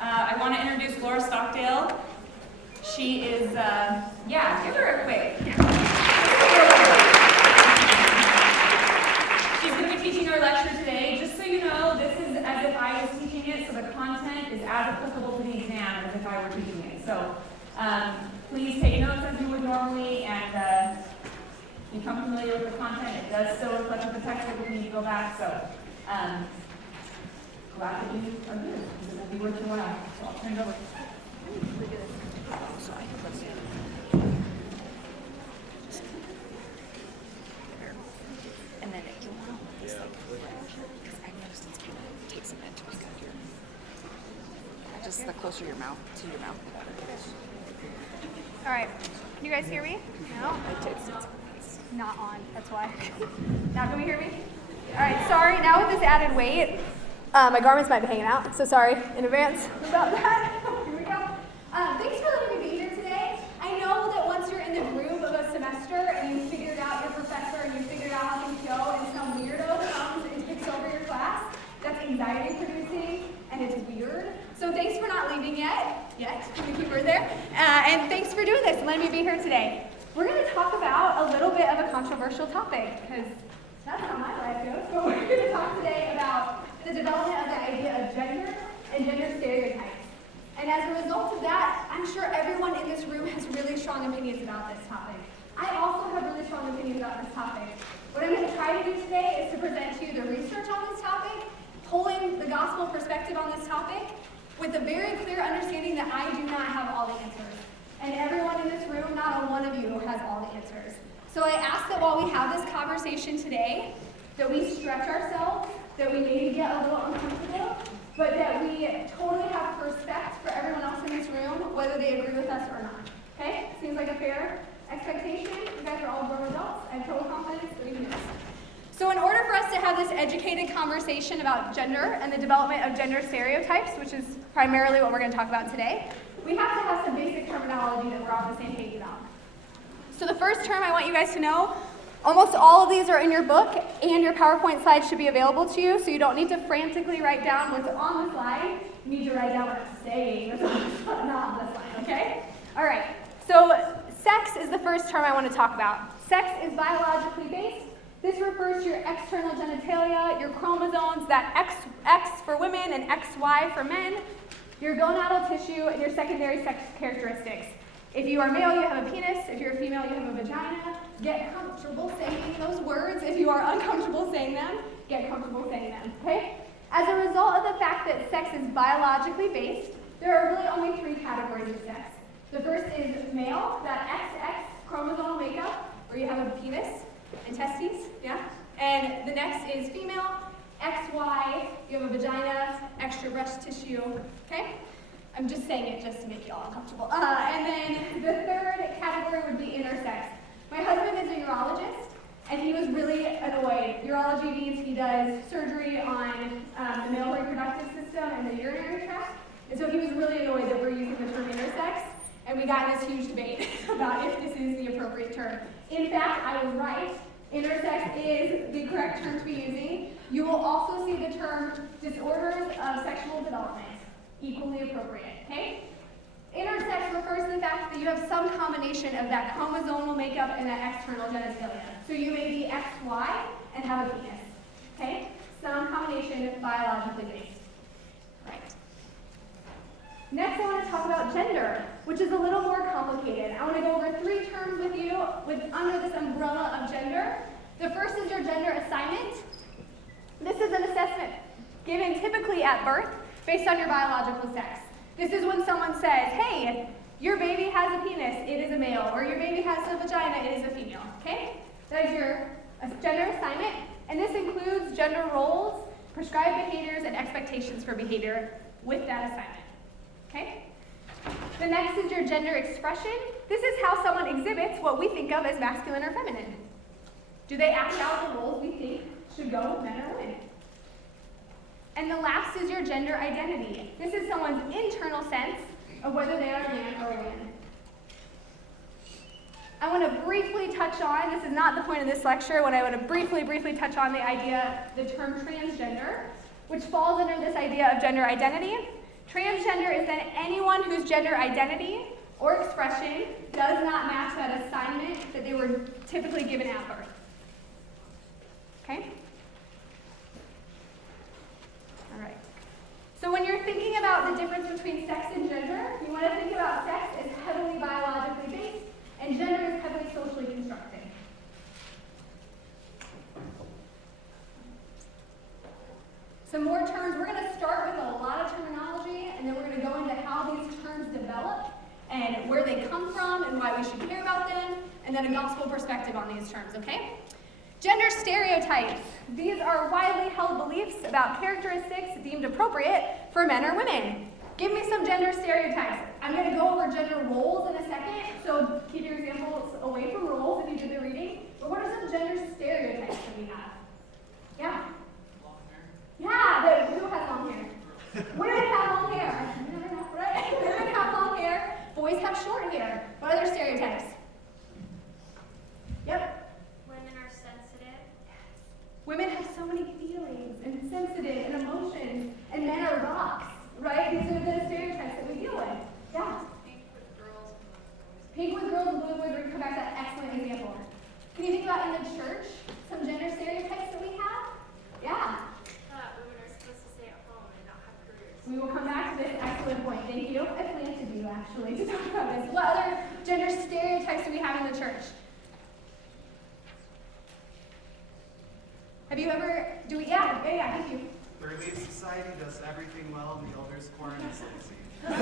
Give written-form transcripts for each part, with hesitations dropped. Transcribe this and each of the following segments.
I want to introduce Laura Stockdale. She is, give her a quick. She's going to be teaching our lecture today. Just so you know, this is as if I was teaching it, so the content is as applicable to the exam as if I were teaching it. So please take notes as you would normally, and become familiar with the content. It does still reflect with the text if we need to go back, so glad that you are here, because it will be worth your while. So I'll turn it over. And then you want to hold this like because I've noticed it's kind of takes a minute to pick up your. Just the closer your mouth to your mouth, the better. All right. Can you guys hear me? No? It's Not on. That's why. Now can we hear me? All right. Sorry. Now with this added weight, my garments might be hanging out. So sorry in advance about that. Here we go. Thanks for letting me be here today. I know that once you're in the groove of a semester and you've figured out your professor and you've figured out how things go and some weirdo comes and takes over your class, that's anxiety producing and it's weird. So thanks for not leaving yet. The key word there. And thanks for doing this and letting me be here today. We're going to talk about a little bit of a controversial topic because that's how my life goes. But we're going to talk today about the development of the idea of gender and gender stereotypes. And as a result of that, I'm sure everyone in this room has really strong opinions about this topic. I also have really strong opinions about this topic. What I'm going to try to do today is to present to you the research on this topic, pulling the gospel perspective on this topic, with a very clear understanding that I do not have all the answers. And everyone in this room, not a one of you has all the answers. So I ask that while we have this conversation today, that we stretch ourselves, that we maybe get a little uncomfortable, but that we totally have respect for everyone else in this room, whether they agree with us or not. Okay? Seems like a fair expectation. You guys are all grown adults. I have total confidence that we can do this. So in order for us to have this educated conversation about gender and the development of gender stereotypes, which is primarily what we're going to talk about today, we have to have some basic terminology that we're on the same page about. So the first term I want you guys to know, almost all of these are in your book, and your PowerPoint slides should be available to you, so you don't need to frantically write down what's on the slide. You need to write down what I'm saying, what's not on the slide, okay? All right, so sex is the first term I want to talk about. Sex is biologically based. This refers to your external genitalia, your chromosomes, that XX for women and XY for men, your gonadal tissue, and your secondary sex characteristics. If you are male, you have a penis. If you're a female, you have a vagina. Get comfortable saying those words. If you are uncomfortable saying them, get comfortable saying them, okay? As a result of the fact that sex is biologically based, there are really only three categories of sex. The first is male, that XX chromosomal makeup, where you have a penis and testes, yeah? And the next is female, XY, you have a vagina, extra breast tissue, okay? I'm just saying it just to make you all uncomfortable. And then the third category would be intersex. My husband is a urologist, and he was really annoyed. Urology means he does surgery on the male reproductive system and the urinary tract, and so he was really annoyed that we're using the term intersex, and we got in this huge debate about if this is the appropriate term. In fact, I was right. Intersex is the correct term to be using. You will also see the term disorders of sexual development, equally appropriate, okay? Intersex refers to the fact that you have some combination of that chromosomal makeup and that external genitalia. So you may be XY and have a penis, okay? Some combination biologically based. Right. Next, I want to talk about gender, which is a little more complicated. I want to go over three terms with you under this umbrella of gender. The first is your gender assignment. This is an assessment given typically at birth based on your biological sex. This is when someone says, hey, your baby has a penis, it is a male, or your baby has a vagina, it is a female, okay? That is your gender assignment, and this includes gender roles, prescribed behaviors, and expectations for behavior with that assignment, okay? The next is your gender expression. This is how someone exhibits what we think of as masculine or feminine. Do they act out the roles we think should go with men or women? And the last is your gender identity. This is someone's internal sense of whether they are a man or a woman. I want to briefly touch on, this is not the point of this lecture, I want to briefly touch on the idea, the term transgender, which falls under this idea of gender identity. Transgender then anyone whose gender identity or expression does not match that assignment that they were typically given at birth. Okay? All right. So when you're thinking about the difference between sex and gender, you want to think about sex as heavily biologically based, and gender is heavily socially constructed. Some more terms. We're going to start with a lot of terminology, and then we're going to go into how these terms develop and where they come from and why we should care about them, and then a gospel perspective on these terms, okay? Gender stereotypes. These are widely held beliefs about characteristics deemed appropriate for men or women. Give me some gender stereotypes. I'm going to go over gender roles in a second, so keep your examples away from roles if you did the reading. But what are some gender stereotypes that we have? Yeah? Yeah, who has long hair? Women have long hair. You never know, right? Women have long hair. Boys have short hair. What other stereotypes? Yep. Women are sensitive. Women have so many feelings and sensitive and emotions, and men are rocks, right? These are the stereotypes that we deal with. Yeah. Pink with girls and blue boys. Pink with girls and blue boys. We're going to come back to that excellent example. Can you think about in the church some gender stereotypes that we have? Yeah. Women are supposed to stay at home and not have careers. We will come back to this excellent point. Thank you. I planted you, actually, to talk about this. What other gender stereotypes do we have in the church? Have you ever, yeah, thank you. The Relief Society does everything well, and the elders' quorum is lazy. Thank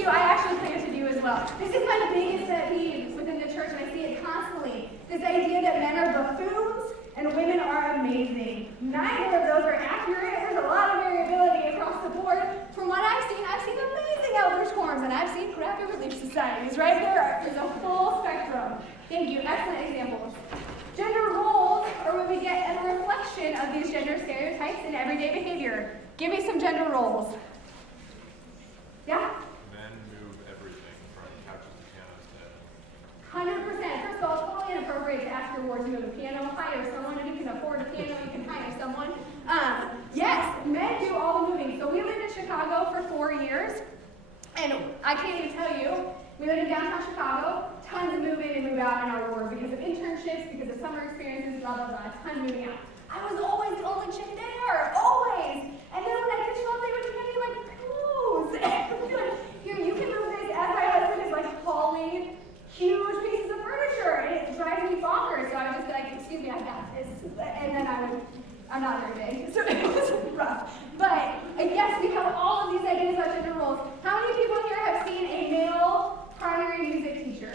you. I actually planted you as well. This is my biggest pet peeve within the church, and I see it constantly. This idea that men are buffoons and women are amazing. Neither of those are accurate. There's a lot of variability across the board. From what I've seen amazing elders' quorums, and I've seen crappy relief societies. Right there's a full spectrum. Thank you. Excellent examples. Gender roles are when we get a reflection of these gender stereotypes in everyday behavior. Give me some gender roles. Yeah? Men move everything from couches to pianos to 100%. First of all, it's totally inappropriate to ask your ward to move a piano. Hire someone. If you can afford a piano, you can hire someone. Yes, men do all the moving. So we lived in Chicago for 4 years, and I can't even tell you, we lived in downtown Chicago, tons of move in and move out in our ward because of internships, because of summer experiences, blah, blah, blah, tons moving out. I was always the only chick there, always. And then when I could show up, they would hand me my clothes. Here, you can move this, as my husband is like hauling huge pieces of furniture, and it drives me bonkers. So I would just be like, excuse me, I got this. And then I'm not very big, so it was rough. But yes, we have all of these ideas about gender roles. How many people here have seen a male primary music teacher?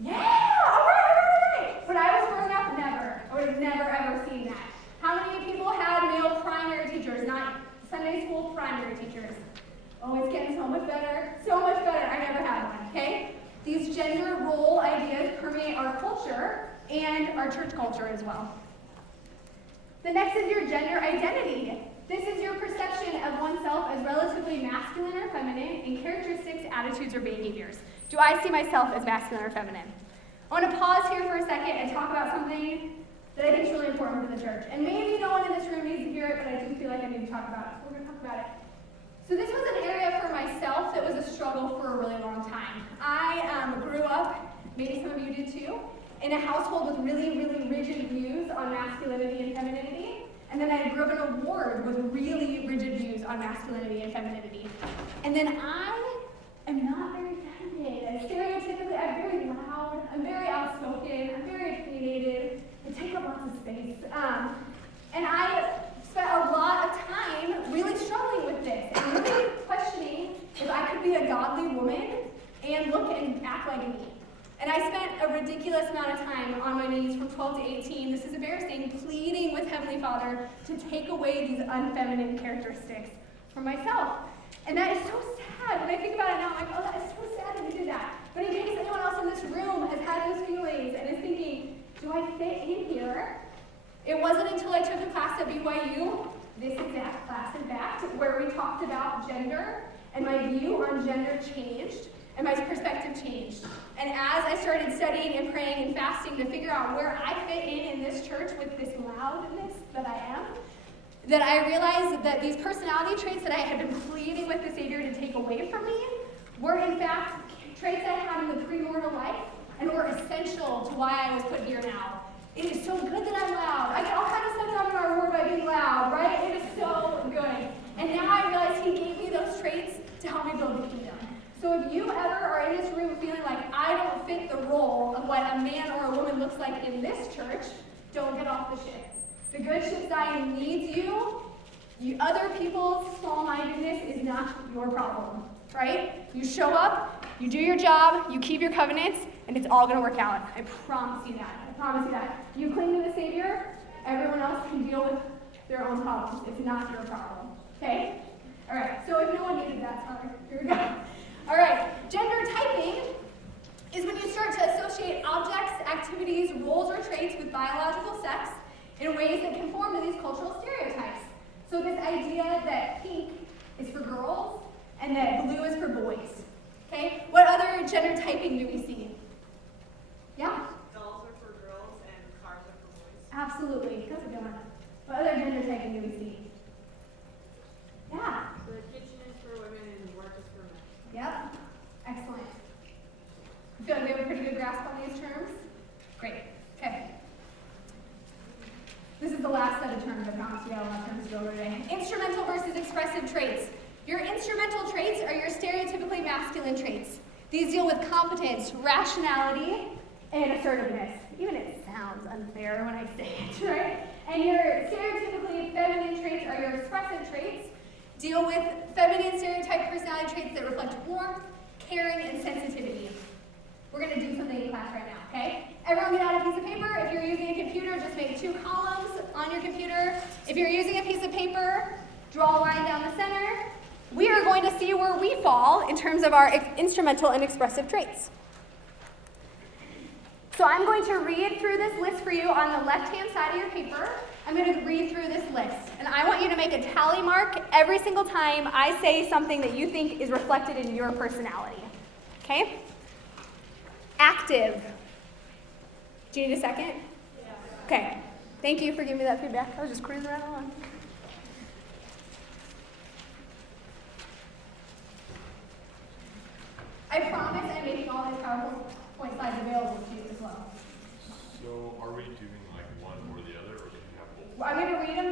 Yeah, all right. When I was growing up, never. I would have never ever seen that. How many people had male primary teachers, not Sunday school primary teachers? Oh, it's getting so much better. So much better. I never had one, okay? These gender role ideas permeate our culture and our church culture as well. The next is your gender identity. This is your perception of oneself as relatively masculine or feminine in characteristics, attitudes, or behaviors. Do I see myself as masculine or feminine? I want to pause here for a second and talk about something that I think is really important for the church. And maybe no one in this room needs to hear it, but I do feel like I need to talk about it. So we're going to talk about it. So this was an area for myself that was a struggle for a really long time. I grew up, maybe some of you did too, in a household with really, really rigid views on masculinity and femininity. And then I grew up in a ward with really rigid views on masculinity and femininity. And then I am not very feminine. Stereotypically, I'm very loud, I'm very outspoken, I'm very opinionated, I take up lots of space. And I spent a lot of time really struggling with this and really questioning if I could be a godly woman and look and act like me. And I spent a ridiculous amount of time on my knees from 12 to 18, this is embarrassing, pleading with Heavenly Father to take away these unfeminine characteristics from myself. And that is so sad. When I think about it now, I'm like, oh, that is so sad that we did that. But in case anyone else in this room has had those feelings and is thinking, do I fit in here? It wasn't until I took a class at BYU, this exact class in fact, where we talked about gender, and my view on gender changed, and my perspective changed. And as I started studying and praying and fasting to figure out where I fit in this church with this loudness that I am, that I realized that these personality traits that I had been pleading with the Savior to take away from me were in fact traits I had in the premortal life and were essential to why I was put here now. It is so good that I'm loud. I get all kinds of stuff done in our reward by being loud, right? It is so good. And now I realize he gave me those traits to help me build the kingdom. So if you ever are in this room feeling like I don't fit the role of what a man or a woman looks like in this church, don't get off the ship. The Good Ship Zion needs you. Other people's small-mindedness is not your problem, right? You show up, you do your job, you keep your covenants, and it's all going to work out. I promise you that. I promise you that. You cling to the Savior, everyone else can deal with their own problems. It's not your problem, okay? All right, so if no one needed that, sorry, here we go. All right, gender typing is when you start to associate objects, activities, roles, or traits with biological sex in ways that conform to these cultural stereotypes. So this idea that pink is for girls and that blue is for boys. Okay? What other gender typing do we see? Yeah? Dolls are for girls and cars are for boys. Absolutely. That's a good one. What other gender typing do we see? Yeah. The kitchen is for women and work is for men. Yep. Excellent. I feel like we have a pretty good grasp on these terms. Great. Okay. This is the last set of terms. I promise you I have a lot of terms to go over today. Instrumental versus expressive traits. Your instrumental traits are your stereotypically masculine traits. These deal with competence, rationality, and assertiveness. Even it sounds unfair when I say it, right? And your stereotypically feminine traits are your expressive traits. Deal with feminine stereotype personality traits that reflect warmth, caring, and sensitivity. We're going to do something in class right now, okay? Everyone get out a piece of paper. If you're using a computer, just make 2 columns on your computer. If you're using a piece of paper, draw a line down the center. We are going to see where we fall in terms of our instrumental and expressive traits. So I'm going to read through this list for you on the left-hand side of your paper. I'm going to read through this list. And I want you to make a tally mark every single time I say something that you think is reflected in your personality. Okay? Active. Do you need a second? Yeah. Okay. Thank you for giving me that feedback. I was just cruising right along. I promise I'm making all these PowerPoint slides available to you as well. So are we doing like one or the other, or do you have both? Well, I'm going to read them.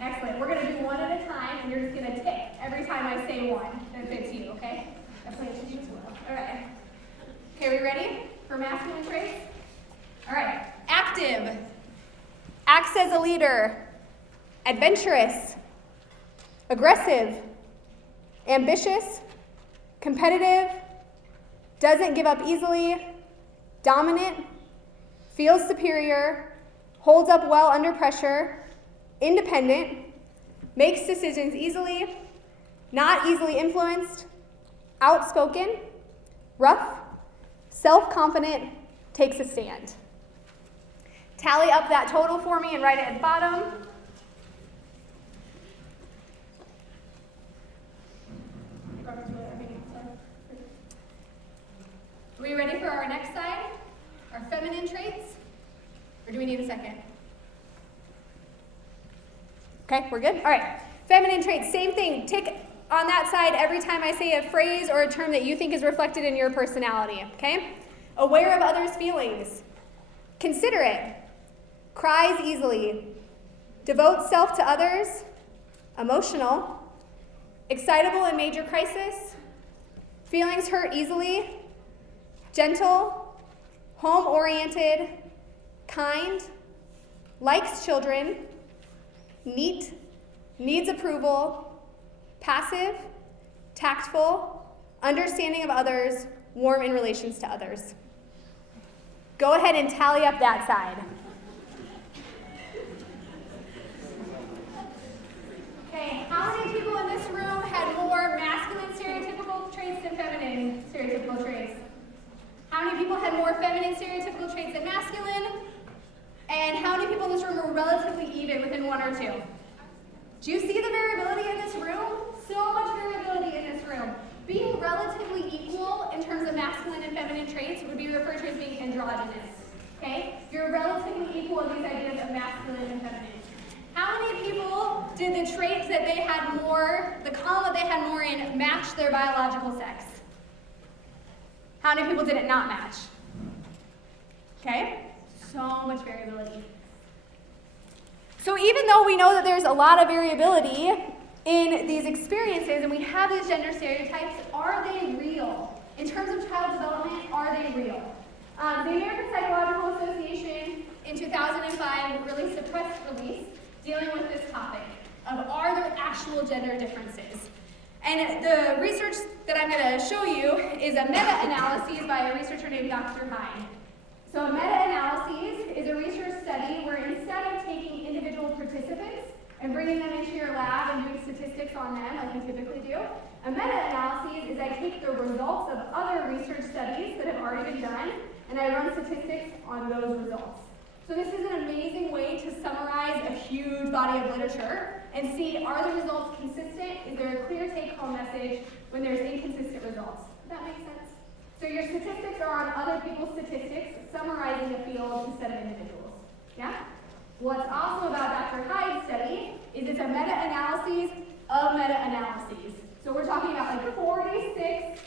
Excellent. We're going to do one at a time, and you're just going to tick every time I say one that fits you, okay? I plan to do as well. All right. Okay, are we ready for masculine traits? All right. Active. Acts as a leader. Adventurous. Aggressive. Ambitious. Competitive. Doesn't give up easily. Dominant. Feels superior. Holds up well under pressure. Independent. Makes decisions easily. Not easily influenced. Outspoken. Rough. Self-confident, takes a stand. Tally up that total for me and write it at the bottom. Are we ready for our next side? Our feminine traits? Or do we need a second? Okay, we're good? All right. Feminine traits, same thing. Tick on that side every time I say a phrase or a term that you think is reflected in your personality, okay? Aware of others' feelings. Considerate. Cries easily. Devotes self to others. Emotional. Excitable in major crisis. Feelings hurt easily. Gentle. Home-oriented. Kind. Likes children. Neat. Needs approval. Passive, tactful, understanding of others, warm in relations to others. Go ahead and tally up that side. Okay, how many people in this room had more masculine stereotypical traits than feminine stereotypical traits? How many people had more feminine stereotypical traits than masculine? And how many people in this room were relatively even within 1 or 2? Do you see the variability in this room? So much variability in this room. Being relatively equal in terms of masculine and feminine traits would be referred to as being androgynous. Okay? You're relatively equal in these ideas of masculine and feminine. How many people did the traits that they had more, the column that they had more in, match their biological sex? How many people did it not match? Okay, so much variability. So even though we know that there's a lot of variability in these experiences and we have these gender stereotypes, are they real? In terms of child development, are they real? The American Psychological Association in 2005 released a press release dealing with this topic of are there actual gender differences? And the research that I'm going to show you is a meta-analysis by a researcher named Dr. Hyde. So a meta-analysis is a research study where instead of taking individual participants and bringing them into your lab and doing statistics on them like you typically do, a meta-analysis is I take the results of other research studies that have already been done and I run statistics on those results. So this is an amazing way to summarize a huge body of literature and see, are the results consistent? Is there a clear take-home message when there's inconsistent results? Does that make sense? So your statistics are on other people's statistics, summarizing the field instead of individuals. Yeah? What's awesome about Dr. Hyde's study is it's a meta-analysis of meta-analyses. So we're talking about like 46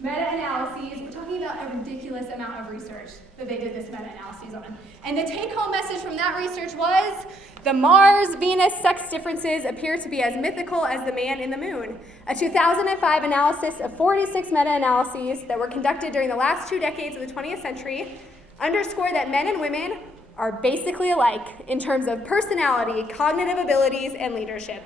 meta-analyses. We're talking about a ridiculous amount of research that they did this meta-analysis on. And the take-home message from that research was the Mars-Venus sex differences appear to be as mythical as the man in the moon. A 2005 analysis of 46 meta-analyses that were conducted during the last 2 decades of the 20th century underscore that men and women are basically alike in terms of personality, cognitive abilities, and leadership.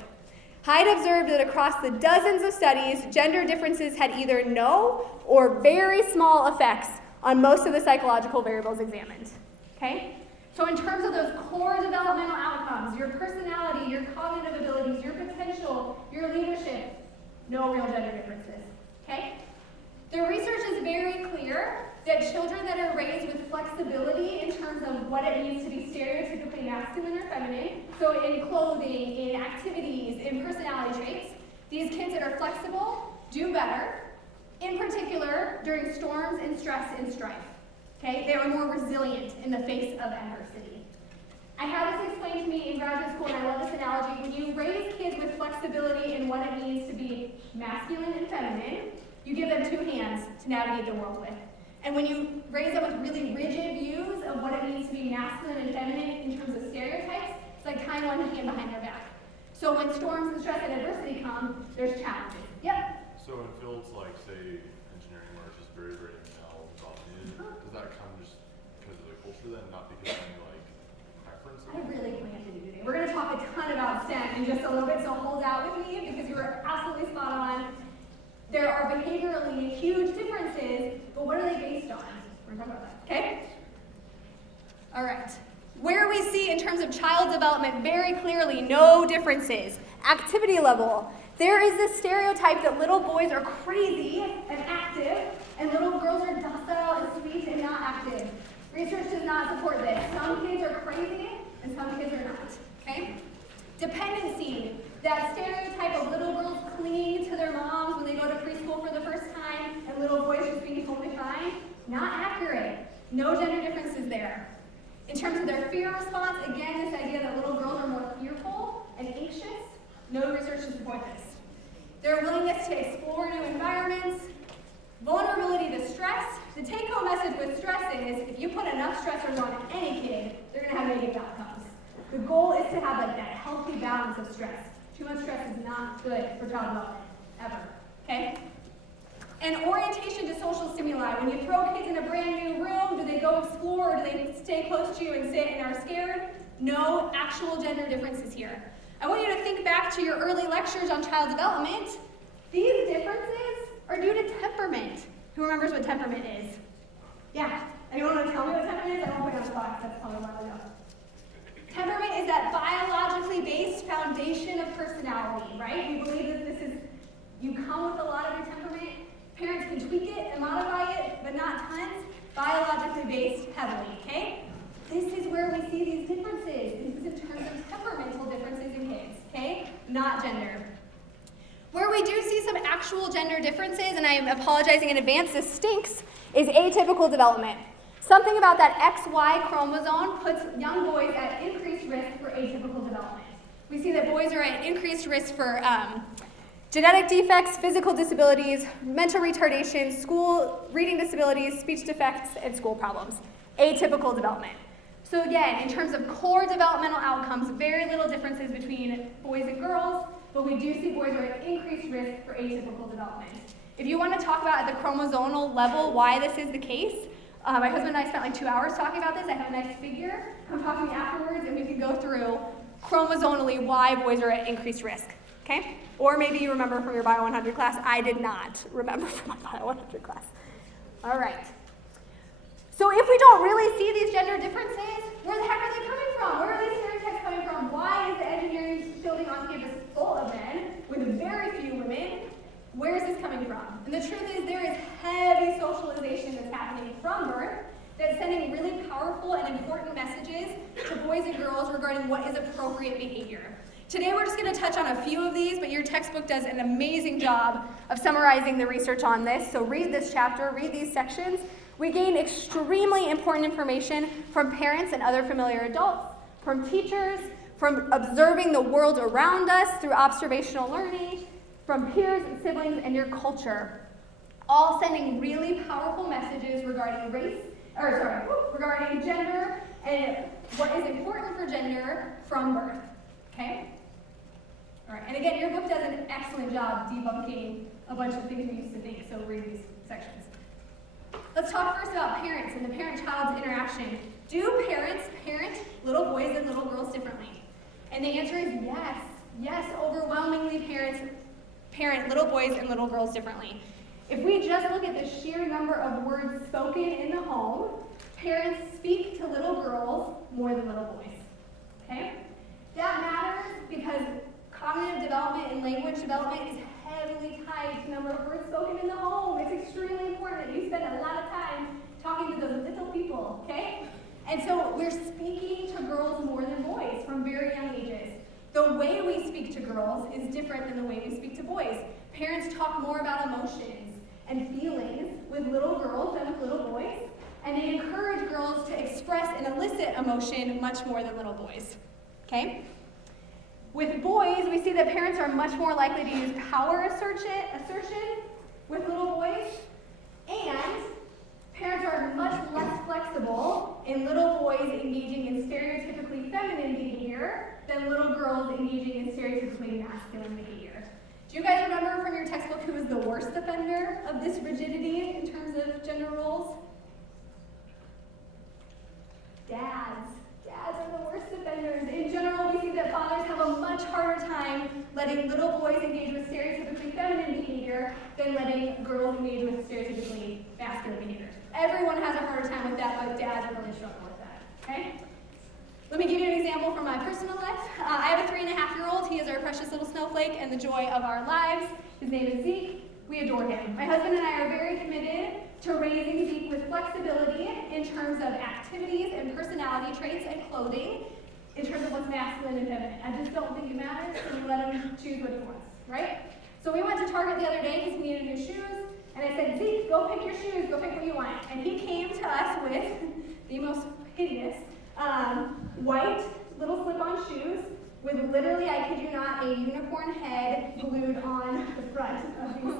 Hyde observed that across the dozens of studies, gender differences had either no or very small effects on most of the psychological variables examined. Okay? So in terms of those core developmental outcomes, your personality, your cognitive abilities, your potential, your leadership, no real gender differences. Okay? The research is very clear that children that are raised with flexibility in terms of what it means to be stereotypically masculine or feminine, so in clothing, in activities, in personality traits, these kids that are flexible do better, in particular during storms and stress and strife. Okay? They are more resilient in the face of adversity. I had this explained to me in graduate school, and I love this analogy. When you raise kids with flexibility in what it means to be masculine and feminine, you give them 2 hands to navigate the world with. And when you raise them with really rigid views of what it means to be masculine and feminine in terms of stereotypes, it's like tying one hand behind their back. So when storms and stress and adversity come, there's challenges. Yep? So in fields like, say, engineering where it's just very, very male-dominated, does that come just because of the culture then, not because of any, like, preference? I really planned to do today. We're going to talk a ton about STEM in just a little bit, so hold out with me because you were absolutely spot on. There are behaviorally huge differences, but what are they based on? We're going to talk about that, okay? All right. Where we see in terms of child development very clearly no differences. Activity level. There is this stereotype that little boys are crazy and active, and little girls are docile and sweet and not active. Research does not support this. Some kids are crazy, and some kids are not, okay? Dependency. That stereotype of little girls clinging to their moms when they go to preschool for the first time and little boys just being totally fine, not accurate. No gender differences there. In terms of their fear response, again, this idea that little girls are more fearful and anxious, no research to support this. Their willingness to explore new environments, vulnerability to stress. The take-home message with stress is if you put enough stressors on any kid, they're going to have negative outcomes. The goal is to have like that healthy balance of stress. Too much stress is not good for child development, ever, okay? And orientation to social stimuli. When you throw kids in a brand new room, do they go explore or do they stay close to you and sit and are scared? No actual gender differences here. I want you to think back to your early lectures on child development. These differences are due to temperament. Who remembers what temperament is? Yeah, anyone want to tell me what temperament is? I won't put it on the box, that's probably a while ago. Temperament is that biologically based foundation of personality, right? We believe that this is, you come with a lot of your temperament. Parents can tweak it and modify it, but not tons. Biologically based heavily, okay? This is where we see these differences. This is in terms of temperamental differences in kids, okay? Not gender. Where we do see some actual gender differences, and I am apologizing in advance, this stinks, is atypical development. Something about that XY chromosome puts young boys at increased risk for atypical development. We see that boys are at increased risk for genetic defects, physical disabilities, mental retardation, school reading disabilities, speech defects, and school problems. Atypical development. So again, in terms of core developmental outcomes, very little differences between boys and girls, but we do see boys are at increased risk for atypical development. If you want to talk about at the chromosomal level why this is the case, my husband and I spent like 2 hours talking about this. I have a nice figure. Come talk to me afterwards and we can go through chromosomally why boys are at increased risk, okay? Or maybe you remember from your Bio 100 class. I did not remember from my Bio 100 class. All right. So if we don't really see these gender differences, where the heck are they coming from? Where are these stereotypes coming from? Why is the engineering building on campus full of men with very few women? Where is this coming from? And the truth is there is heavy socialization that's happening from birth that's sending really powerful and important messages to boys and girls regarding what is appropriate behavior. Today we're just going to touch on a few of these, but your textbook does an amazing job of summarizing the research on this. So read this chapter, read these sections. We gain extremely important information from parents and other familiar adults, from teachers, from observing the world around us through observational learning, from peers and siblings and your culture, all sending really powerful messages regarding regarding gender and what is important for gender from birth, okay? All right, and again, your book does an excellent job debunking a bunch of things we used to think, so read these sections. Let's talk first about parents and the parent-child interaction. Do parents parent little boys and little girls differently? And the answer is yes. Yes, overwhelmingly parents parent little boys and little girls differently. If we just look at the sheer number of words spoken in the home, parents speak to little girls more than little boys, okay? That matters because cognitive development and language development is heavily tied to the number of words spoken in the home. It's extremely important that you spend a lot of time talking to those little people, okay? And so we're speaking to girls more than boys from very young ages. The way we speak to girls is different than the way we speak to boys. Parents talk more about emotions and feelings with little girls than with little boys, and they encourage girls to express and elicit emotion much more than little boys, okay? With boys, we see that parents are much more likely to use power assertion with little boys, and parents are much less flexible in little boys engaging in stereotypically feminine behavior than little girls engaging in stereotypically masculine behavior. Do you guys remember from your textbook who was the worst offender of this rigidity in terms of gender roles? Dads. Dads are the worst offenders. In general, we see that fathers have a much harder time letting little boys engage with stereotypically feminine behavior than letting girls engage with stereotypically masculine behavior. Everyone has a harder time with that, but dads are really struggling with that, okay? Let me give you an example from my personal life. I have a 3.5-year-old. He is our precious little snowflake and the joy of our lives. His name is Zeke. We adore him. My husband and I are very committed to raising Zeke with flexibility in terms of activities and personality traits and clothing, in terms of what's masculine and feminine. I just don't think it matters, so we let him choose what he wants, right? So we went to Target the other day because we needed new shoes, and I said, Zeke, go pick your shoes, go pick what you want. And he came to us with the most hideous white little slip-on shoes with literally, I kid you not, a unicorn head glued on the front of these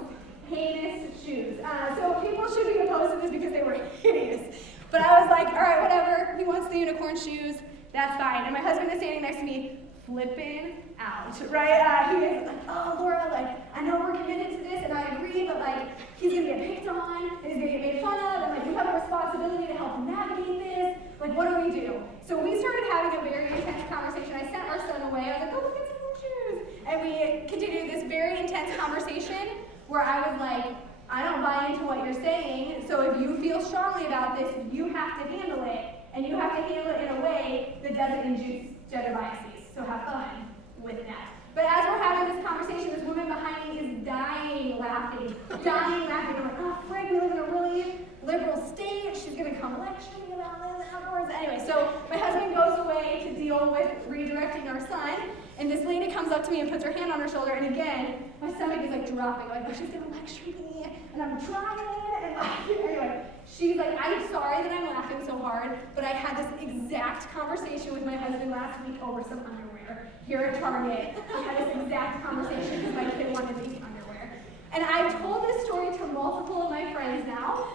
heinous shoes. So people should be opposed to this because they were hideous. But I was like, all right, whatever. He wants the unicorn shoes. That's fine. And my husband is standing next to me, flipping out, right? He is like, oh, Laura, like, I know we're committed to this, and I agree, but like, he's gonna get picked on, and he's gonna get made fun of, and like, we have a responsibility to help navigate this. Like, what do we do? So we started having a very intense conversation. I sent our son away. I was like, go look at some more shoes. And we continued this very intense conversation where I was like, I don't buy into what you're saying, so if you feel strongly about this, you have to handle it, and you have to handle it in a way that doesn't induce gender biases. So have fun with that. But as we're having this conversation, this woman behind me is dying laughing. I'm like, oh, Frank, we live in a really liberal state. She's going to come lecture me about this afterwards. Anyway, so my husband goes away to deal with redirecting our son, and this lady comes up to me and puts her hand on her shoulder, and again, my stomach is like dropping. Like, oh, she's going to lecture me, and I'm trying, and anyway, she's like, I'm sorry that I'm laughing so hard, but I had this exact conversation with my husband last week over some underwear. underwear. Here at Target, we had this exact conversation because my kid wanted pink underwear. And I've told this story to multiple of my friends now,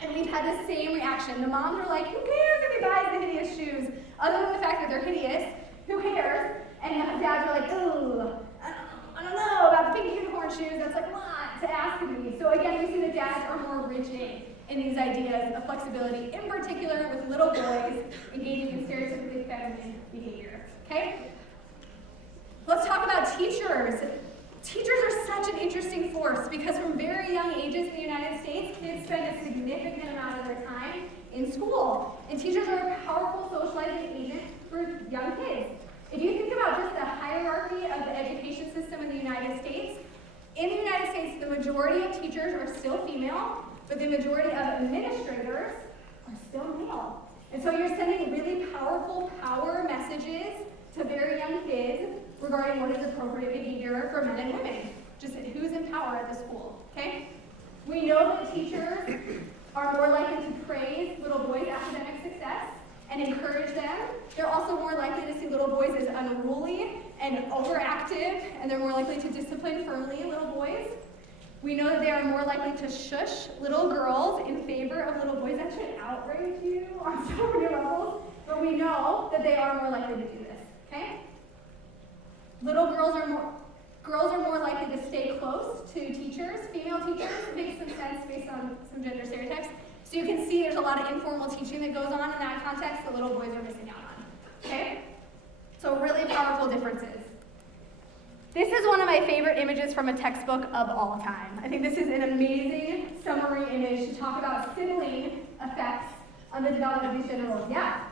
and we've had the same reaction. The moms are like, who cares if he buys the hideous shoes? Other than the fact that they're hideous, who cares? And the dads are like, ooh, I don't know about the pink unicorn shoes. That's like a lot to ask of me. So again, we see the dads are more rigid in these ideas of flexibility, in particular with little boys engaging in stereotypically feminine behavior. Okay? Let's talk about teachers. Teachers are such an interesting force because from very young ages in the United States, kids spend a significant amount of their time in school. And teachers are a powerful socializing agent for young kids. If you think about just the hierarchy of the education system in the United States, the majority of teachers are still female, but the majority of administrators are still male. And so you're sending really powerful power messages to very young kids regarding what is appropriate behavior for men and women, just who's in power at the school, okay? We know that teachers are more likely to praise little boys' academic success and encourage them. They're also more likely to see little boys as unruly and overactive, and they're more likely to discipline firmly little boys. We know that they are more likely to shush little girls in favor of little boys. That should outrage you on so many levels, but we know that they are more likely to do this, okay? Girls are more likely to stay close to teachers, female teachers. It makes some sense based on some gender stereotypes. So you can see there's a lot of informal teaching that goes on in that context that little boys are missing out on, okay? So really powerful differences. This is one of my favorite images from a textbook of all time. I think this is an amazing summary image to talk about sibling effects on the development of these gender roles. Yeah?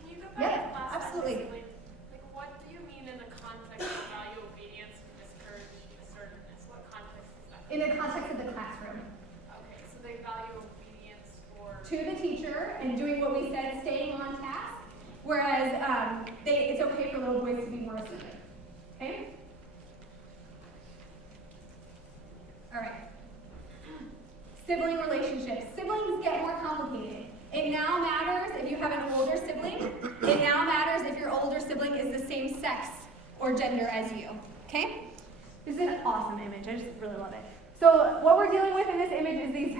Can you go back Yeah, to last absolutely. sentence? Like, what do you mean in the context of value obedience and discourage assertiveness? What context is that? In the context of the classroom. Okay, so they value obedience for... To the teacher and doing what we said, staying on task, whereas it's okay for little boys to be more assertive. Okay? All right. Sibling relationships. Siblings get more complicated. It now matters if you have an older sibling. It now matters if your older sibling is the same sex or gender as you. Okay? This is an awesome image. I just really love it. So what we're dealing with in this image is these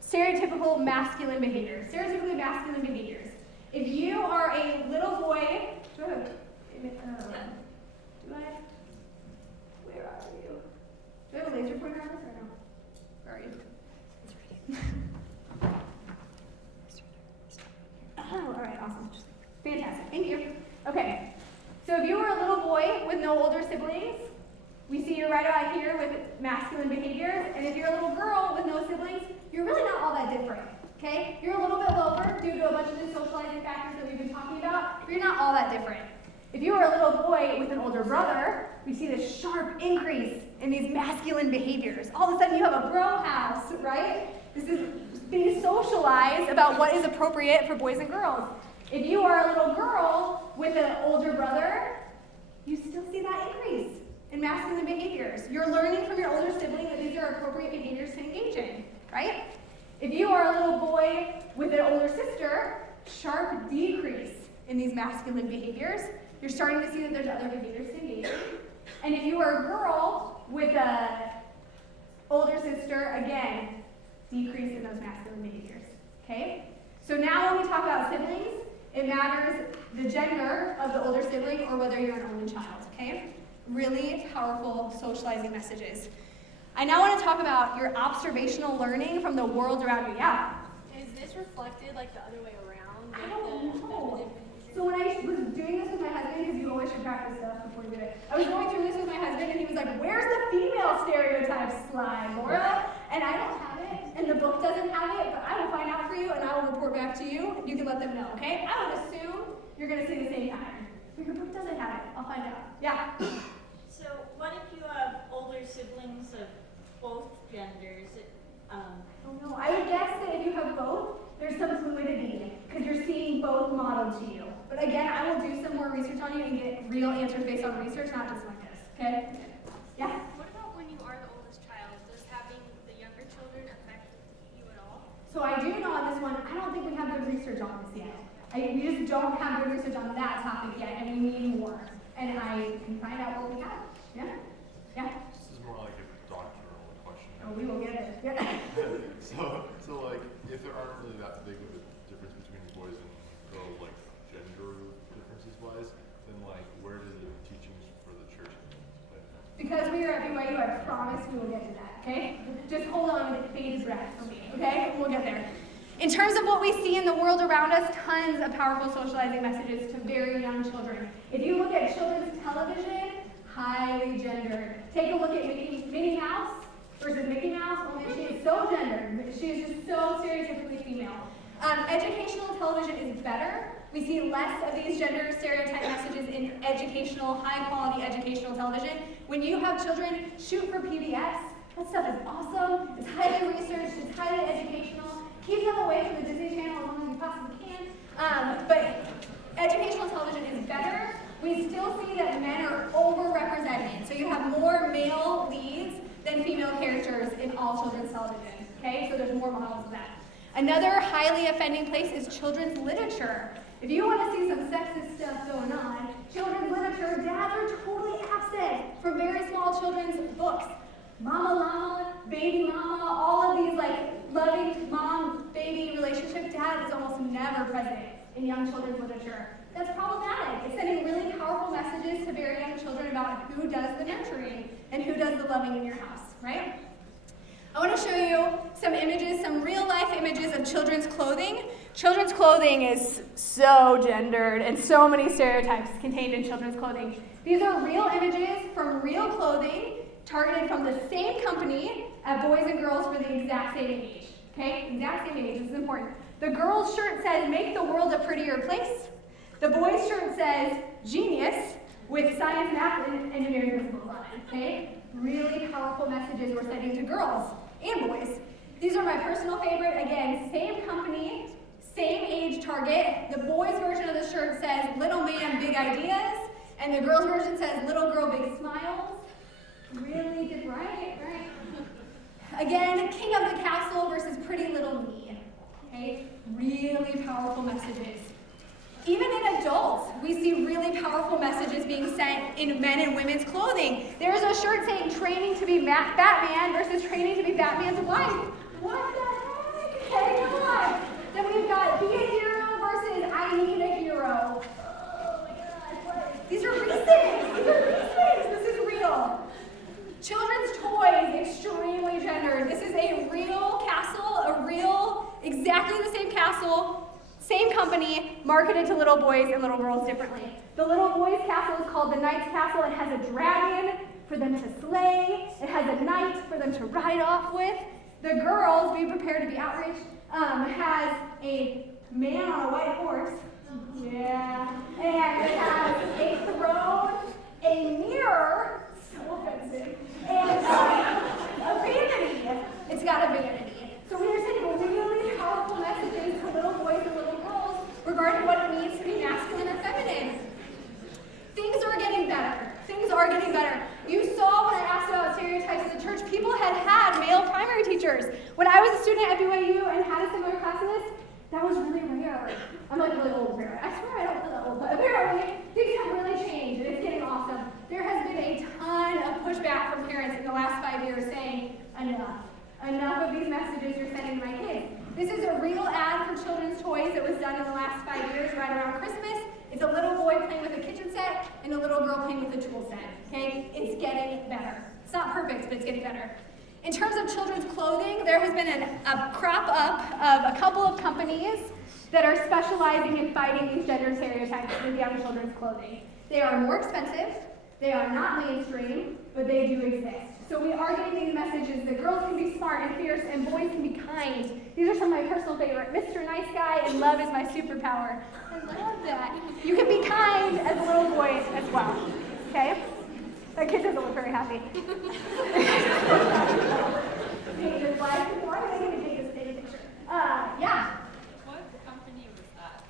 stereotypical masculine behaviors. Stereotypically masculine behaviors. If you are a little boy, do I? Where are you? Do I have a laser pointer on this or no? Where are you? Oh, all right, awesome. Fantastic. Thank you. Okay. So if you were a little boy with no older siblings, we see you right about here with masculine behaviors. And if you're a little girl with no siblings, you're really not all that different. Okay? You're a little bit lower due to a bunch of the socializing factors that we've been talking about, but you're not all that different. If you were a little boy with an older brother, we see this sharp increase in these masculine behaviors. All of a sudden you have a bro house, right? This is being socialized about what is appropriate for boys and girls. If you are a little girl with an older brother, you still see that increase in masculine behaviors. You're learning from your older sibling that these are appropriate behaviors to engage in, right? If you are a little boy with an older sister, sharp decrease in these masculine behaviors. You're starting to see that there's other behaviors to engage in. And if you are a girl with an older sister, again, decrease in those masculine behaviors, okay? So now when we talk about siblings, it matters the gender of the older sibling or whether you're an only child, okay? Really powerful socializing messages. I now want to talk about your observational learning from the world around you. Yeah? Is this reflected like the other way around? I don't know. So when I was doing this with my husband, because you always should practice stuff before you do it, I was going through this with my husband and he was like, where's the female stereotype slide, Laura? And I don't have it, and the book doesn't have it, but I will find out for you and I will report back to you. You can let them know, okay? I would assume you're going to see the same pattern. But your book doesn't have it. I'll find out. Yeah? So what if you have older siblings of both genders? Oh no, I would guess that if you have both, there's some fluidity because you're seeing both modeled to you. But again, I will do some more research on you and get real answers based on research, not just like this, okay? Yeah? What about when you are the oldest child? Does having the younger children affect you at all? So I do know on this one, I don't think we have good research on this yet. We just don't have good research on that topic yet, and we need more. and I can find out what we have. Yeah? Yeah? This is more like a doctrinal question. Oh, we will get it. Yeah. So like, if there aren't really that big of a difference between boys and girls, like gender differences wise, then like, where do the teachings for the church play? Because we are at BYU, I promise we will get to that, okay? Just hold on with bated breath for me, okay? We'll get there. In terms of what we see in the world around us, tons of powerful socializing messages to very young children. If you look at children's television, highly gendered. Take a look at Minnie Mouse versus Mickey Mouse, only she is so gendered. She is just so stereotypically female. Educational television is better. We see less of these gender stereotype messages in educational, high-quality educational television. When you have children, shoot for PBS. That stuff is awesome. It's highly researched. It's highly educational. Keep them away from the Disney Channel as long as you possibly can. But educational television is better. We still see that men are overrepresented. So you have more male leads than female characters in all children's television. Okay, so there's more models of that. Another highly offending place is children's literature. If you want to see some sexist stuff going on, children's literature, dads are totally absent from very small children's books. Mama Llama, Baby Mama, all of these like loving mom-baby relationships, dad is almost never present in young children's literature. That's problematic. It's sending really powerful messages to very young children about who does the nurturing and who does the loving in your house, right? I want to show you some images, some real-life images of children's clothing. Children's clothing is so gendered and so many stereotypes contained in children's clothing. These are real images from real clothing targeted from the same company at boys and girls for the exact same age. Okay, exact same age, this is important. The girl's shirt says, "Make the world a prettier place." The boy's shirt says, "Genius," with science, math, and engineering principles on it. Okay, really powerful messages we're sending to girls and boys. These are my personal favorite. Again, same company, same age target. The boy's version of the shirt says, "Little man, big ideas," and the girl's version says, "Little girl, big smiles." Really did right? Again, King of the Castle versus Pretty Little Me. Okay, really powerful messages. Even in adults, we see really powerful messages being sent in men and women's clothing. There's a shirt saying training to be Batman versus training to be Batman's wife. What the heck? Okay, come on. Then we've got be a hero versus I need a hero. Oh my God, what? These are recent. This is real. Children's toys, extremely gendered. This is a real castle, exactly the same castle, same company, marketed to little boys and little girls differently. The little boys' castle is called the Knight's Castle. It has a dragon for them to slay. It has a knight for them to ride off with. The girls, be prepared to be outraged, has a man on a white horse. Yeah. And it has a throne, a mirror, so offensive, and a vanity. It's got a vanity. So we are sending really powerful messages to little boys and little girls regarding what it means to be masculine or feminine. Things are getting better. You saw when I asked about stereotypes in the church, people had male primary teachers. When I was a student at BYU and had a similar class in this, that was really rare. I'm like really old apparently. I swear I don't feel that old, but apparently things have really changed and it's getting awesome. There has been a ton of pushback from parents in the last 5 years saying, enough of these messages you're sending to my kids. This is a real ad for children's toys that was done in the last 5 years right around Christmas. It's a little boy playing with a kitchen set and a little girl playing with a tool set, okay? It's getting better. It's not perfect, but it's getting better. In terms of children's clothing, there has been a crop up of a couple of companies that are specializing in fighting these gender stereotypes with young children's clothing. They are more expensive, they are not mainstream, but they do exist. So we are getting these messages that girls can be smart and fierce and boys can be kind. These are some of my personal favorite. Mr. Nice Guy and love is my superpower. I love that. You can be kind as a little boy as well, okay? That kid doesn't look very happy. Why are they going to take this picture? Yeah. What company was that?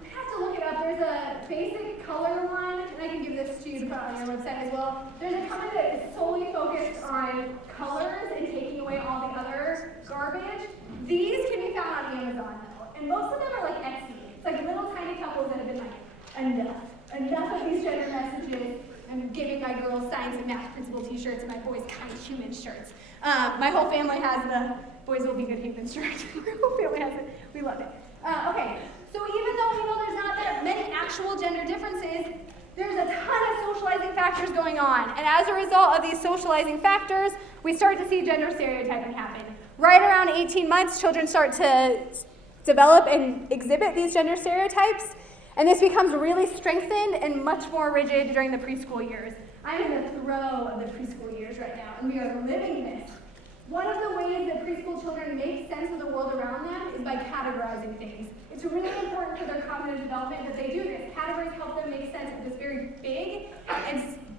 I have to look it up. There's a basic color one, and I can give this to you to put on your website as well. There's a company that is solely focused on colors and taking away all the other garbage. These can be found on Amazon, though, and most of them are like Etsy. It's like little tiny couples that have been like, enough of these gender messages. shirts and my boys kind of human shirts. My whole family has the boys will be good humans shirt. My whole family has it. We love it. Okay, so even though we know there's not that many actual gender differences, there's a ton of socializing factors going on. And as a result of these socializing factors, we start to see gender stereotyping happen. Right around 18 months, children start to develop and exhibit these gender stereotypes, and this becomes really strengthened and much more rigid during the preschool years. I'm in the throes of the preschool years right now, and we are living this. One of the ways that preschool children make sense of the world around them is by categorizing things. It's really important for their cognitive development that they do this. Categories help them make sense of this very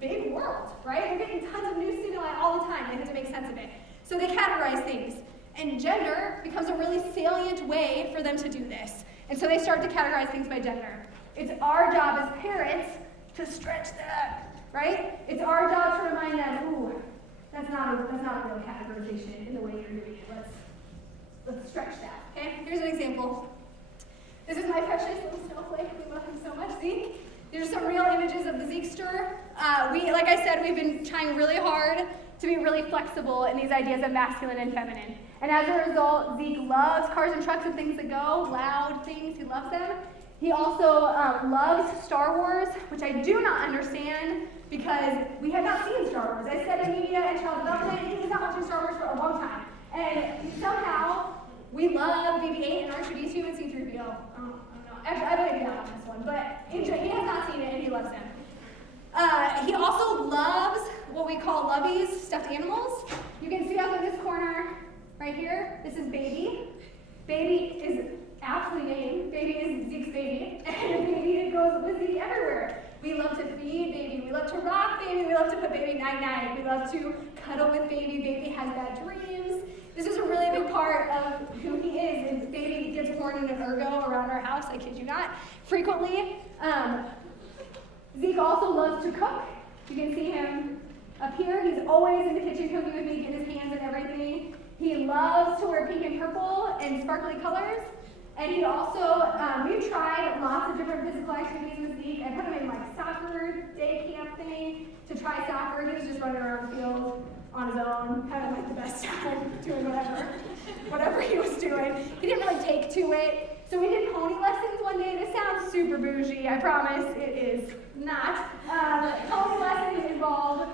big world, right? They're getting tons of new stimuli all the time. They have to make sense of it. So they categorize things. And gender becomes a really salient way for them to do this. And so they start to categorize things by gender. It's our job as parents to stretch that, right? It's our job to remind them, ooh, that's not a real categorization in the way you're doing it. Let's stretch that, okay? Here's an example. This is my precious little snowflake. We love him so much, Zeke. These are some real images of the Zekester. Like I said, we've been trying really hard to be really flexible in these ideas of masculine and feminine. And as a result, Zeke loves cars and trucks and things that go, loud things, he loves them. He also loves Star Wars, which I do not understand because we have not seen Star Wars. I said in media and child development, he was not watching Star Wars for a long time. And somehow, we love BB-8 and R2-D2 and C-3PO. I don't know. Actually, I believe you on this one, but he has not seen it and he loves them. He also loves what we call loveys, stuffed animals. You can see up in this corner right here, this is Baby. Baby is aptly named. Baby is Zeke's baby, and Baby goes with Zeke everywhere. We love to feed Baby, we love to rock Baby, we love to put Baby night-night, we love to cuddle with Baby. Baby has bad dreams. This is a really big part of who he is, and Baby gets born in an ergo around our house, I kid you not, frequently. Zeke also loves to cook. You can see him up here. He's always in the kitchen cooking with me, getting his hands in everything. He loves to wear pink and purple and sparkly colors. And he also, we've tried lots of different physical activities with Zeke. I put him in like soccer day camp thing to try soccer. He was just running around the field on his own, having like the best time doing whatever he was doing. He didn't really take to it. So we did pony lessons one day. This sounds super bougie, I promise it is not. Pony lessons involve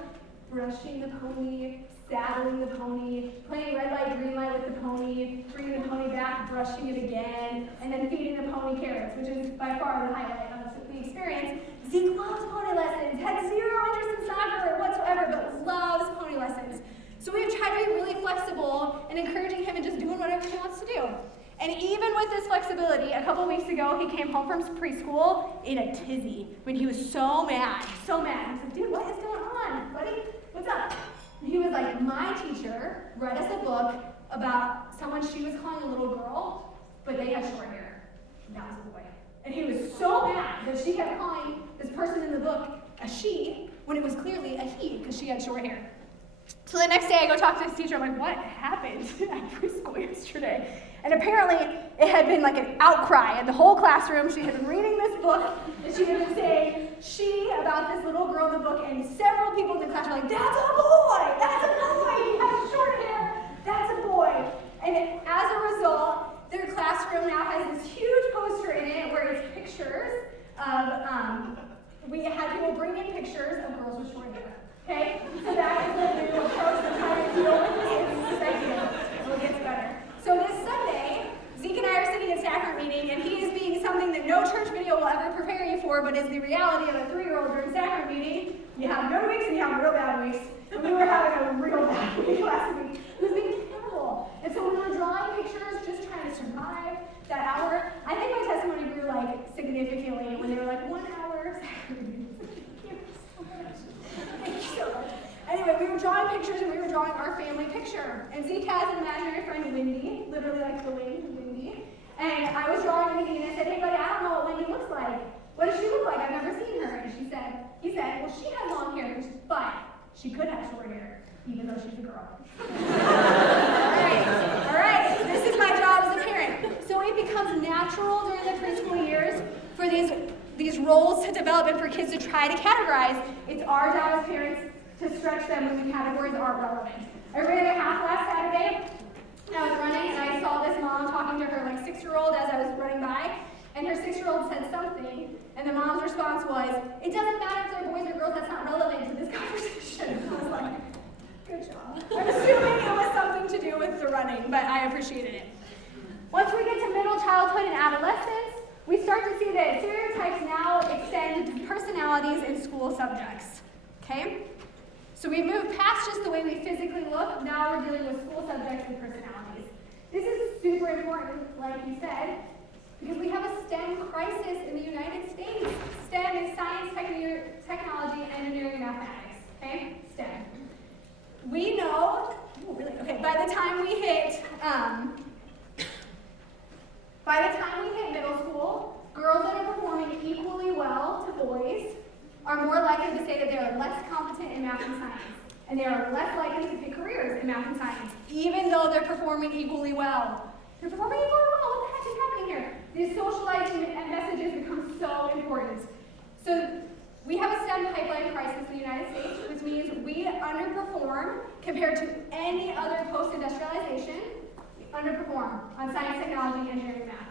brushing the pony, saddling the pony, playing red light, green light with the pony, bringing the pony back, brushing it again, and then feeding the pony carrots, which is by far the highlight of the experience. Zeke loves pony lessons, had zero interest in soccer whatsoever, but loves pony lessons. So we've tried to be really flexible and encouraging him and just doing whatever he wants to do. And even with this flexibility, a couple weeks ago, he came home from preschool in a tizzy when he was so mad, so mad. I was like, dude, what is going on, buddy? What's up? And he was like, my teacher read us a book about someone she was calling a little girl, but they had short hair. And that was a boy. And he was so mad that she kept calling this person in the book a she when it was clearly a he because she had short hair. So the next day I go talk to his teacher. I'm like, what happened at preschool yesterday? And apparently it had been like an outcry in the whole classroom. She had been reading this book and she had been saying she about this little girl in the book, and several people in the class were like, that's a boy! That's a boy! He has short hair! That's a boy! And as a result, their classroom now has this huge poster in it where it's pictures of, we had people bring in pictures of girls with short hair. Okay? So that is the new approach to trying to deal with this idea. It gets better. So this Sunday, Zeke and I are sitting in sacrament meeting, and he is being something that no church video will ever prepare you for, but is the reality of a 3-year-old during sacrament meeting. You have good weeks and you have real bad weeks. And we were having a real bad week last week. It was being terrible. And so we were drawing pictures, just trying to survive that hour. I think my testimony grew like significantly when they were like 1 hour. Thank you so much. Anyway, we were drawing pictures and we were drawing our family picture. And Zeke has an imaginary friend, Wendy, literally like the wing, Wendy. And I was drawing Wendy and I said, hey buddy, I don't know what Wendy looks like. What does she look like? I've never seen her. And he said, well, she has long hair, but she could have short hair, even though she's a girl. All right, this is my job as a parent. So it becomes natural during the preschool years for these roles to develop and for kids to try to categorize. It's our job as parents to stretch them when the categories aren't relevant. I ran a half last Saturday, and I was running, and I saw this mom talking to her like 6-year-old as I was running by, and her 6-year-old said something, and the mom's response was, "It doesn't matter if they're boys or girls, that's not relevant to this conversation." I was like, good job. I'm assuming it was something to do with the running, but I appreciated it. Once we get to middle childhood and adolescence, we start to see that stereotypes now extend to personalities in school subjects, okay? So we move past just the way we physically look, now we're dealing with school subjects and personalities. This is super important, like you said, because we have a STEM crisis in the United States. STEM is science, technology, engineering, and mathematics, okay? STEM. We know, by the time we hit middle school, girls that are performing equally well to boys are more likely to say that they are less competent in math and science, and they are less likely to pick careers in math and science, even though they're performing equally well. They're performing equally well. What the heck is happening here? These socializing messages become so important. So we have a STEM pipeline crisis in the United States, which means we underperform compared to any other post-industrialization. We underperform on science, technology, engineering, and math.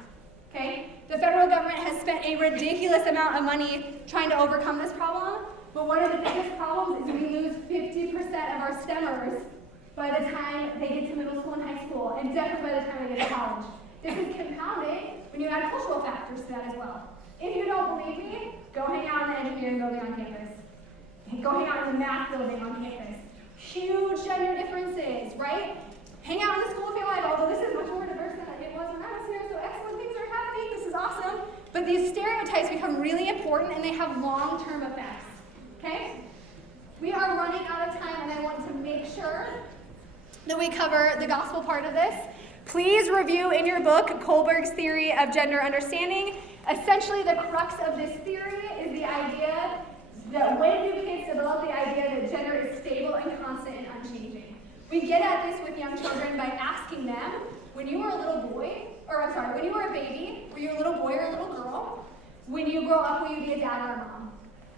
Okay? The federal government has spent a ridiculous amount of money trying to overcome this problem, but one of the biggest problems is we lose 50% of our STEMers by the time they get to middle school and high school, and definitely by the time they get to college. This is compounded when you add cultural factors to that as well. If you don't believe me, go hang out in the engineering building on campus. Go hang out in the math building on campus. Huge gender differences, right? Hang out in the school family, although this is much more diverse than it was when I was here, so excellent things are happening, this is awesome. But these stereotypes become really important and they have long-term effects, okay? We are running out of time and I want to make sure that we cover the gospel part of this. Please review in your book Kohlberg's theory of gender understanding. Essentially, the crux of this theory is the idea that when do kids develop the idea that gender is stable and constant and unchanging? We get at this with young children by asking them, when you were a little boy, when you were a baby, were you a little boy or a little girl? When you grow up, will you be a dad or a mom?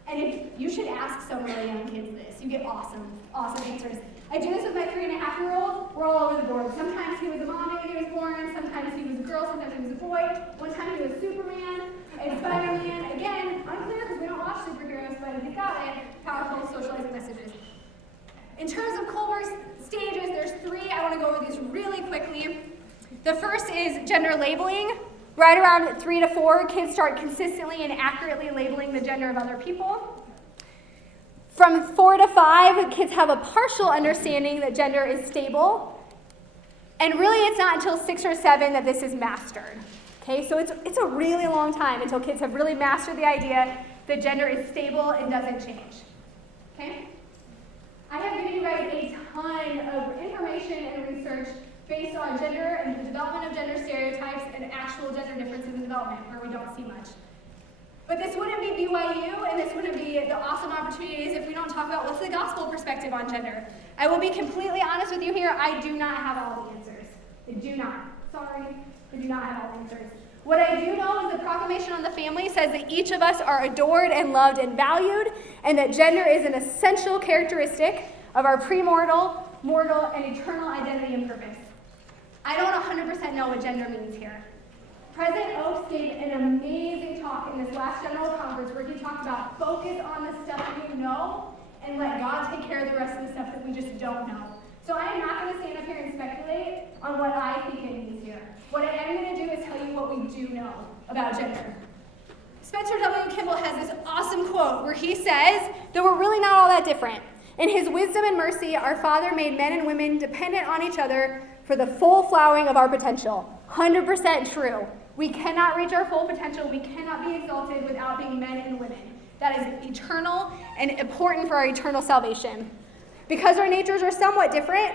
And if you should ask some really young kids this, you get awesome answers. I do this with my 3.5-year-old. We're all over the board. Sometimes he was a mom when he was born. Sometimes he was a girl. Sometimes he was a boy. One time he was Superman and Spider-Man. Again, unclear because we don't watch superheroes, but he's got it. Powerful socializing messages. In terms of Kohlberg's stages, there's 3. I want to go over these really quickly. The first is gender labeling. Right around 3 to 4, kids start consistently and accurately labeling the gender of other people. From 4 to 5, kids have a partial understanding that gender is stable. And really, it's not until 6 or 7 that this is mastered. Okay, so it's a really long time until kids have really mastered the idea that gender is stable and doesn't change. Okay? I have given you guys a ton of information and research based on gender and the development of gender stereotypes and actual gender differences in development, where we don't see much. But this wouldn't be BYU, and this wouldn't be the awesome opportunities if we don't talk about what's the gospel perspective on gender. I will be completely honest with you here, I do not have all the answers. I do not. Sorry, I do not have all the answers. What I do know is the Proclamation on the Family says that each of us are adored and loved and valued, and that gender is an essential characteristic of our premortal, mortal, and eternal identity and purpose. I don't 100% know what gender means here. President Oaks gave an amazing talk in this last general conference where he talked about focus on the stuff you know and let God take care of the rest of the stuff that we just don't know. So I am not going to stand up here and speculate on what I think it means here. What I am going to do is tell you what we do know about gender. Spencer W. Kimball has this awesome quote where he says that we're really not all that different. In his wisdom and mercy, our Father made men and women dependent on each other for the full flowering of our potential. 100% true. We cannot reach our full potential. We cannot be exalted without being men and women. That is eternal and important for our eternal salvation. Because our natures are somewhat different,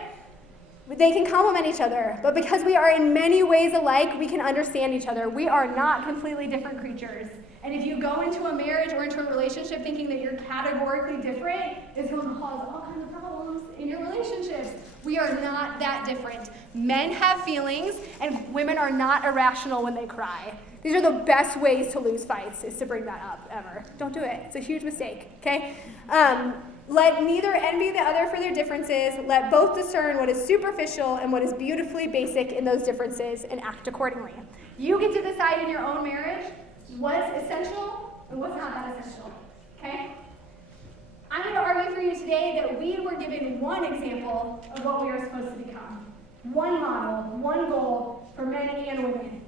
they can complement each other. But because we are in many ways alike, we can understand each other. We are not completely different creatures. And if you go into a marriage or into a relationship thinking that you're categorically different, it's going to cause all kinds of problems in your relationships. We are not that different. Men have feelings, and women are not irrational when they cry. These are the best ways to lose fights, is to bring that up, ever. Don't do it. It's a huge mistake, okay? Let neither envy the other for their differences. Let both discern what is superficial and what is beautifully basic in those differences and act accordingly. You get to decide in your own marriage what's essential and what's not that essential, okay? I'm going to argue for you today that we were given one example of what we are supposed to become. One model, one goal for men and women.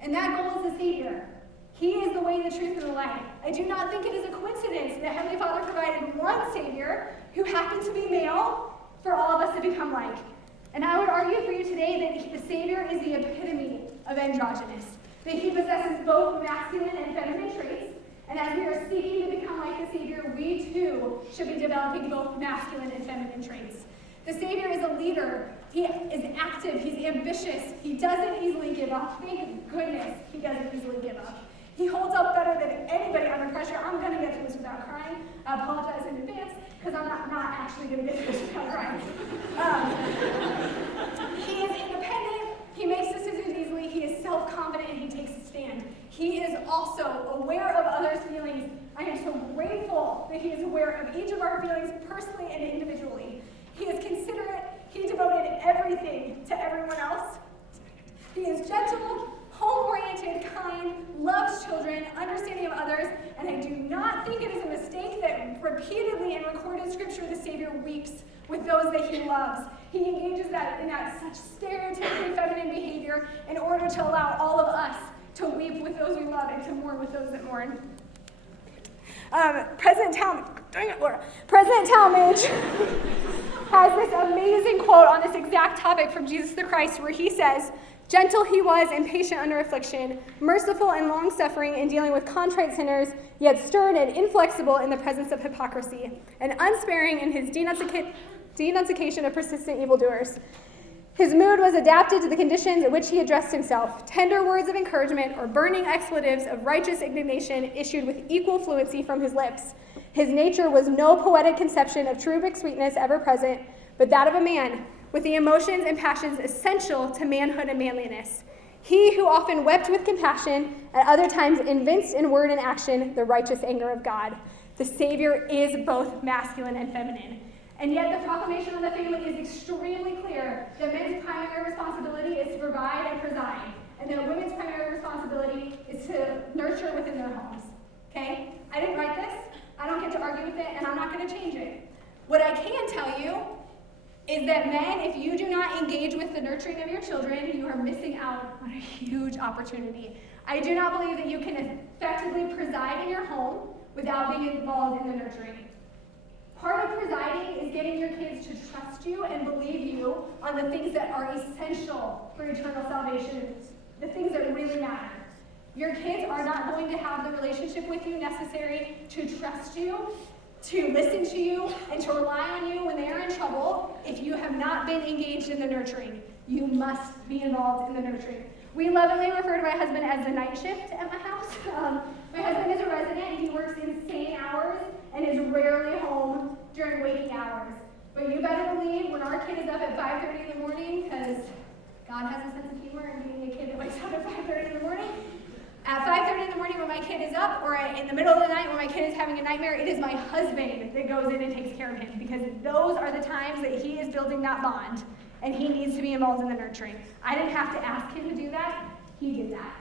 And that goal is the Savior. He is the way, the truth, and the life. I do not think it is a coincidence that Heavenly Father provided one Savior who happened to be male for all of us to become like. And I would argue for you today that the Savior is the epitome of androgynous, that he possesses both masculine and feminine traits. And as we are seeking to become like the Savior, we too should be developing both masculine and feminine traits. The Savior is a leader. He is active. He's ambitious. He doesn't easily give up. Thank goodness he doesn't easily give up. He holds up better than anybody under pressure. I'm going to get through this without crying. I apologize in advance because I'm not actually going to get through this without crying. He is independent. He makes decisions easily. He is self-confident and he takes a stand. He is also aware of others' feelings. I am so grateful that he is aware of each of our feelings personally and individually. He is considerate. He devoted everything to everyone else. He is gentle, home-oriented, kind, loves children, understanding of others, and I do not think it is a mistake that repeatedly in recorded scripture the Savior weeps with those that he loves. He engages in that such stereotypically feminine behavior in order to allow all of us to weep with those we love and to mourn with those that mourn. President Talmage has this amazing quote on this exact topic from Jesus the Christ where he says, "Gentle he was and patient under affliction, merciful and long-suffering in dealing with contrite sinners, yet stern and inflexible in the presence of hypocrisy, and unsparing in his denunciation of persistent evildoers. His mood was adapted to the conditions in which he addressed himself. Tender words of encouragement or burning expletives of righteous indignation issued with equal fluency from his lips. His nature was no poetic conception of cherubic sweetness ever present, but that of a man, with the emotions and passions essential to manhood and manliness. He who often wept with compassion, at other times evinced in word and action the righteous anger of God." The Savior is both masculine and feminine. And yet the proclamation of the family is extremely clear that men's primary responsibility is to provide and preside, and that women's primary responsibility is to nurture within their homes. Okay? I didn't write this. I don't get to argue with it, and I'm not going to change it. What I can tell you is that men, if you do not engage with the nurturing of your children, you are missing out on a huge opportunity. I do not believe that you can effectively preside in your home without being involved in the nurturing. Part of presiding is getting your kids to trust you and believe you on the things that are essential for eternal salvation, the things that really matter. Your kids are not going to have the relationship with you necessary to trust you, to listen to you, and to rely on you when they are in trouble if you have not been engaged in the nurturing. You must be involved in the nurturing. We lovingly refer to my husband as the night shift at my house. My husband is a resident. He works insane hours and is rarely home during waking hours. But you better believe when our kid is up at 5:30 in the morning, because God has a sense of humor in being a kid that wakes up at 5:30 in the morning. At 5:30 in the morning when my kid is up, or in the middle of the night when my kid is having a nightmare, it is my husband that goes in and takes care of him, because those are the times that he is building that bond, and he needs to be involved in the nurturing. I didn't have to ask him to do that. He did that.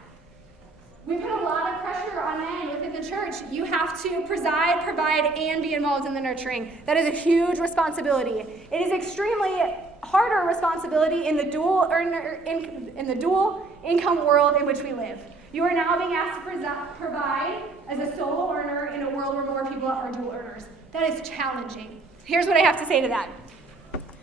We put a lot of pressure on men within the church. You have to preside, provide, and be involved in the nurturing. That is a huge responsibility. It is extremely harder responsibility in the dual income world in which we live. You are now being asked to provide as a solo earner in a world where more people are dual earners. That is challenging. Here's what I have to say to that.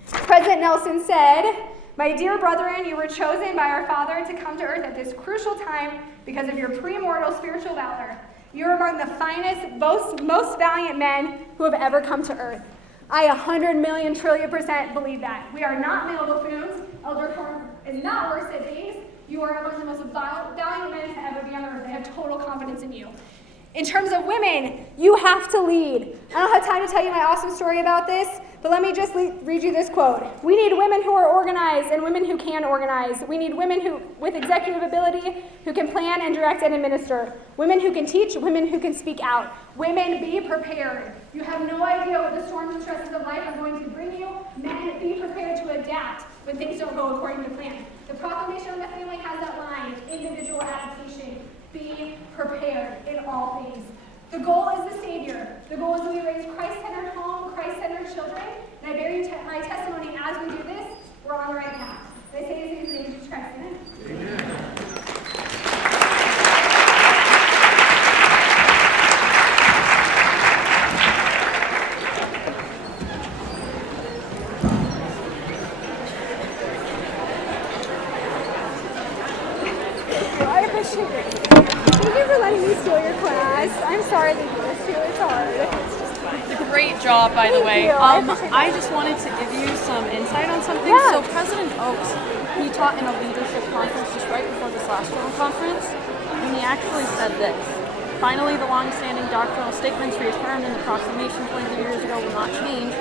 President Nelson said, "My dear brethren, you were chosen by our Father to come to earth at this crucial time because of your premortal spiritual valor. You are among the finest, most valiant men who have ever come to earth." I 100 million trillion % believe that. We are not male buffoons. Elder Horn is not worse at things. You are among the most valiant men to ever be on earth. I have total confidence in you. In terms of women, you have to lead. I don't have time to tell you my awesome story about this, but let me just read you this quote. We need women who are organized and women who can organize. We need women who, with executive ability, who can plan and direct and administer. Women who can teach, women who can speak out. Women, be prepared. You have no idea what the storms and stresses of life are going to bring you. Men, be prepared to adapt when things don't go according to plan. The Proclamation of the Family has that line, individual adaptation. Be prepared in all things. The goal is the Savior. The goal is that we raise Christ-centered home, Christ-centered children. And I bear you my testimony as we do this, we're on the right path. They say this in the name of Jesus Christ. Amen. Amen. Thank you for letting me steal your class. I'm sorry they do this to you. It's hard. It's just fine. Great job, by the Thank way. you. I appreciate I that. just wanted to give you some insight on something. Yeah. So President Oaks, he taught in a leadership conference just right before this last one conference, and he actually said this. Finally, the long-standing doctrinal statements reaffirmed in the proclamation 20 years ago will not change.